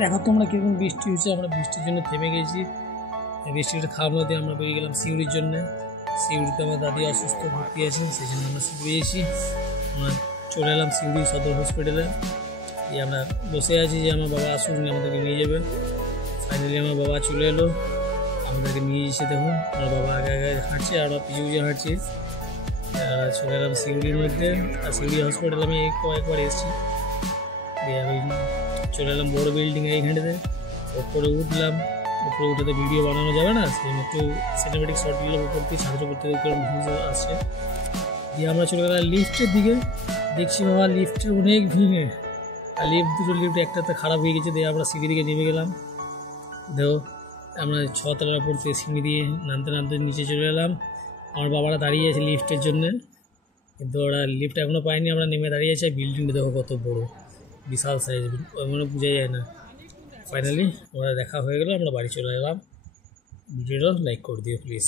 দেখো তোমরা কীরকম বৃষ্টি হচ্ছে। আমরা বৃষ্টির জন্য থেমে গেছি। বৃষ্টিটা খাওয়ার দিয়ে আমরা বেরিয়ে গেলাম সিউড়ির জন্য। সিউড়িতে আমার দাদি অসুস্থ ভর্তি আছে, সেই জন্য আমরা বেরিয়েছি। আমরা চলে এলাম সিউড়ি সদর হসপিটালে। দিয়ে আমরা বসে আছি যে আমার বাবা আসুন, আমাদেরকে নিয়ে যাবে। ফাইনালি আমার বাবা চলে এলো, আমাদেরকে নিয়ে এসে দেখুন আমার বাবা আগে আগে হাঁটছে আর আমরা পিছু পিছু হাঁটছি। চলে এলাম সিউড়ির মধ্যে। আর সিউড়ি হসপিটাল আমি কয়েকবার এসেছি। দিয়ে আমি চলে এলাম বড়ো বিল্ডিংয়ে এইখানটাতে। ওপরে উঠলাম, উপরে উঠে তো ভিডিও বানানো যাবে না, সেই একটু সিনেমেটিক শট দিলাম উপর দিয়ে, ছাত্র করতে ভিউজ আসছে। দিয়ে আমরা চলে গেলাম লিফটের দিকে। দেখছি বাবা লিফটে অনেক ভিড়ে, আর দুটো লিফট একটাতে খারাপ হয়ে গেছে। দিয়ে আমরা সিঁড়ি দিকে নেমে গেলাম। দেখো আমরা 6 তলার উপর থেকে সিঁড়ি দিয়ে নামতে নামতে নিচে চলে এলাম। আমার বাবারা দাঁড়িয়ে আছে লিফটের জন্যে, কিন্তু ওরা লিফট এখনও পায়নি। আমরা নেমে দাঁড়িয়ে আছি। বিল্ডিংটা দেখো কত বড়ো, বিশাল সাইজ, মানে বোঝা যায় না। ফাইনালি আমরা দেখা হয়ে গেল, আমরা বাড়ি চলে এলাম। ভিডিওটা লাইক করে দিও প্লিজ।